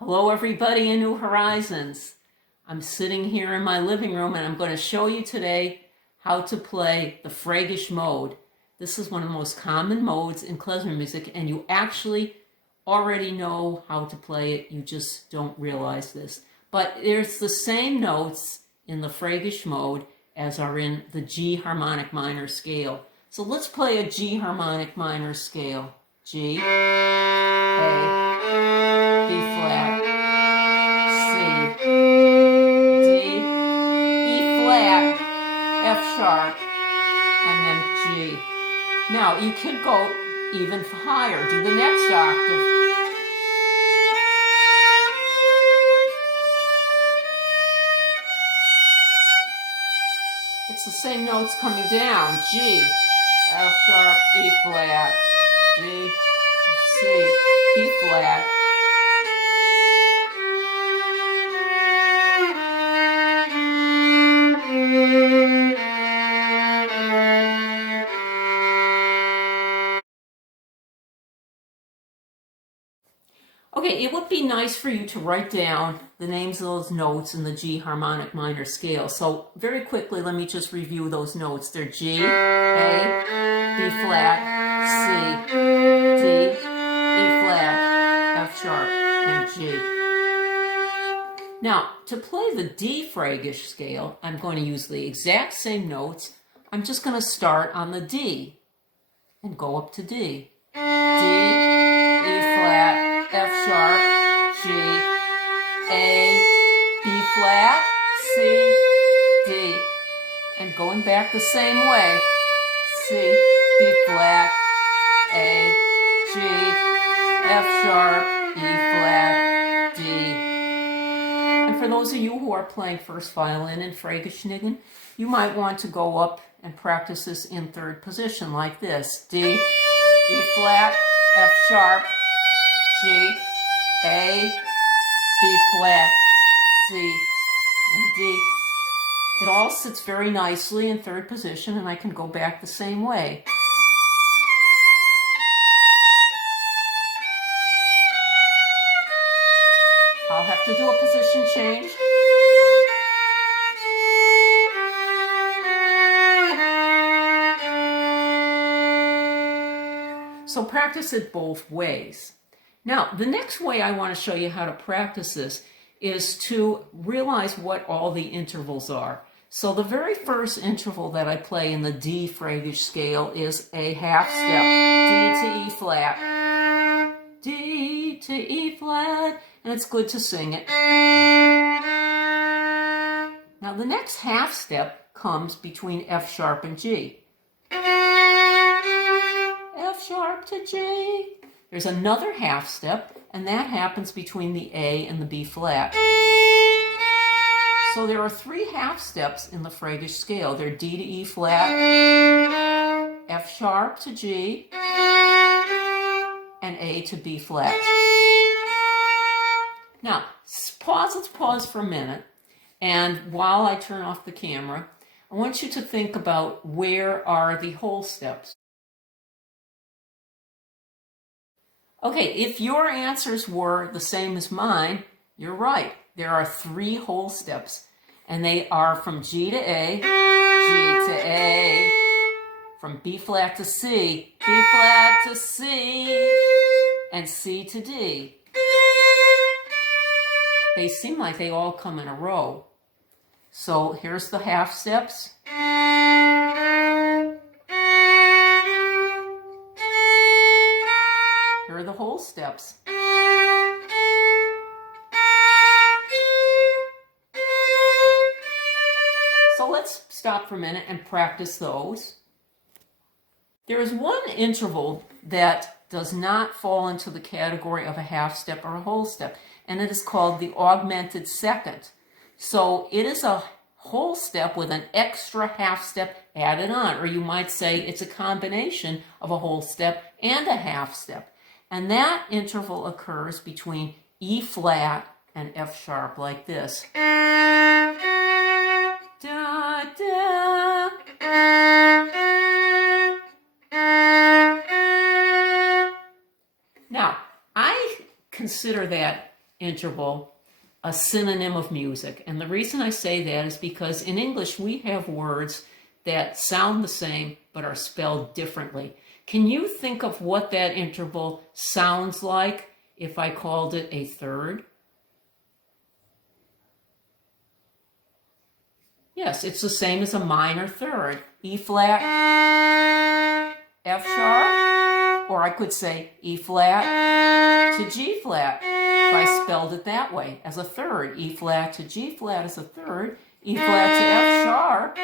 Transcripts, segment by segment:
Hello everybody in New Horizons. I'm sitting here in my living room and I'm going to show you today how to play the freygish mode. This is one of the most common modes in klezmer music and you actually already know how to play it, you just don't realize this. But there's the same notes in the freygish mode as are in the G harmonic minor scale. So let's play a G harmonic minor scale. G, A, B flat, C, D, E flat, F sharp, and then G. Now you could go even higher, do the next octave. It's the same notes coming down. G, F sharp, E flat, D, C, B flat. Okay, it would be nice for you to write down the names of those notes in the G harmonic minor scale. So very quickly, let me just review those notes. They're G, A, B flat, C, D, E flat, F sharp, and G. Now, to play the D freygish scale, I'm going to use the exact same notes. I'm just going to start on the D and go up to D. D, E flat, F sharp, G, A, B flat, C, D. And going back the same way. C, B flat, A, G, F sharp, E flat, D. And for those of you who are playing first violin in freygish niggin, you might want to go up and practice this in third position like this. D, E flat, F sharp, G, A, B flat, C, and D. It all sits very nicely in third position, and I can go back the same way. I'll have to do a position change. So practice it both ways. Now, the next way I want to show you how to practice this is to realize what all the intervals are. So the very first interval that I play in the D freygish scale is a half step, D to E flat, D to E flat, and it's good to sing it. Now the next half step comes between F sharp and G. F sharp to G. There's another half step, and that happens between the A and the B flat. So there are three half steps in the freygish scale. They're D to E flat, F sharp to G, and A to B flat. Now, let's pause for a minute, and while I turn off the camera, I want you to think about where are the whole steps. Okay, if your answers were the same as mine, you're right. There are three whole steps, and they are from G to A, G to A, from B flat to C, B flat to C, and C to D. They seem like they all come in a row. So here's the half steps. Here are the whole steps. So let's stop for a minute and practice those. There is one interval that does not fall into the category of a half step or a whole step, and it is called the augmented second. So it is a whole step with an extra half step added on, or you might say it's a combination of a whole step and a half step. And that interval occurs between E flat and F sharp like this. Da, da. Now, I consider that interval a synonym of music. And the reason I say that is because in English we have words that sound the same but are spelled differently. Can you think of what that interval sounds like if I called it a third? Yes, it's the same as a minor third. E flat, F sharp, or I could say E flat to G flat if I spelled it that way as a third. E flat to G flat is a third. E flat to F sharp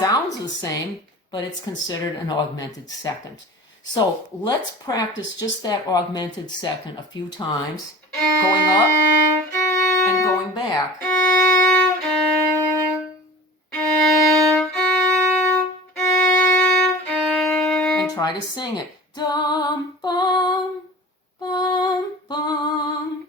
sounds the same, but it's considered an augmented second. So let's practice just that augmented second a few times, going up and going back. And try to sing it. Dum, bum, bum, bum.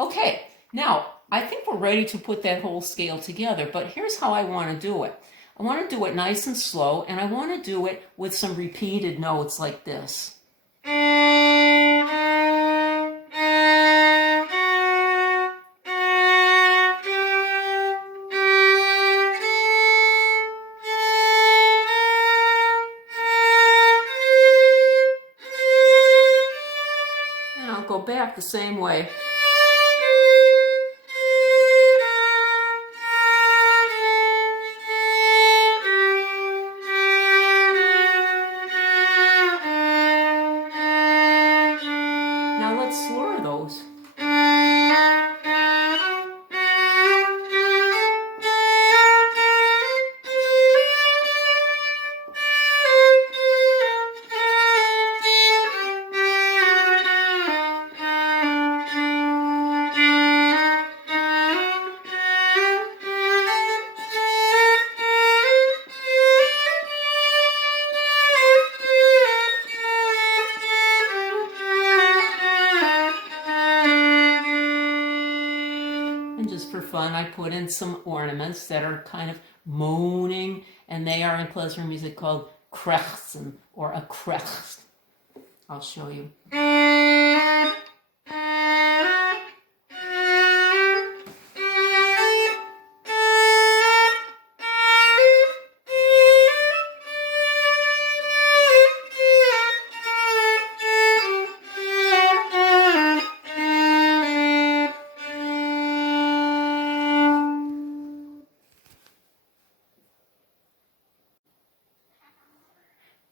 Okay, now I think we're ready to put that whole scale together, but here's how I want to do it. I want to do it nice and slow, and I want to do it with some repeated notes like this. And I'll go back the same way. Now let's slur those. And just for fun, I put in some ornaments that are kind of moaning, and they are in klezmorim music called krekhs or a krekhs. I'll show you.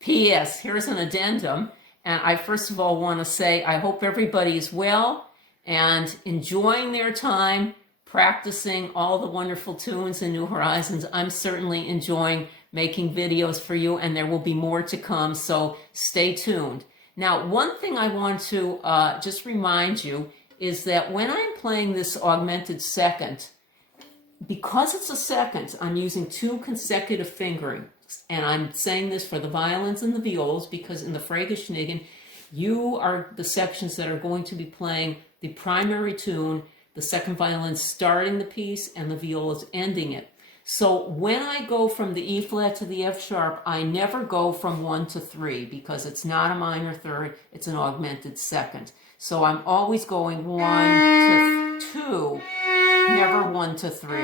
P.S. Here's an addendum, and I first of all want to say I hope everybody's well and enjoying their time practicing all the wonderful tunes in New Horizons. I'm certainly enjoying making videos for you, and there will be more to come, so stay tuned. Now, one thing I want to just remind you is that when I'm playing this augmented second, because it's a second, I'm using 2 consecutive fingering. And I'm saying this for the violins and the viols because in the freygish niggin, you are the sections that are going to be playing the primary tune, the second violin starting the piece, and the viola is ending it. So when I go from the E flat to the F sharp, I never go from 1 to 3 because it's not a minor third, it's an augmented second. So I'm always going 1 to 2, never 1 to 3.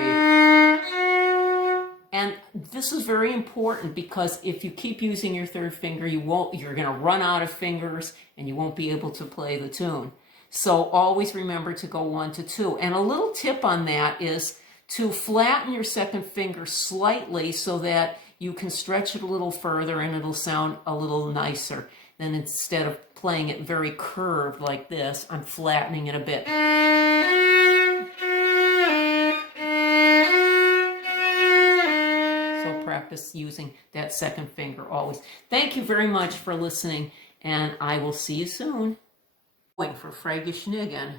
And this is very important because if you keep using your third finger, you're going to run out of fingers and you won't be able to play the tune. So always remember to go 1 to 2. And a little tip on that is to flatten your second finger slightly so that you can stretch it a little further and it'll sound a little nicer. Then instead of playing it very curved like this, I'm flattening it a bit. Practice using that second finger always. Thank you very much for listening, and I will see you soon. Going for freygish niggin.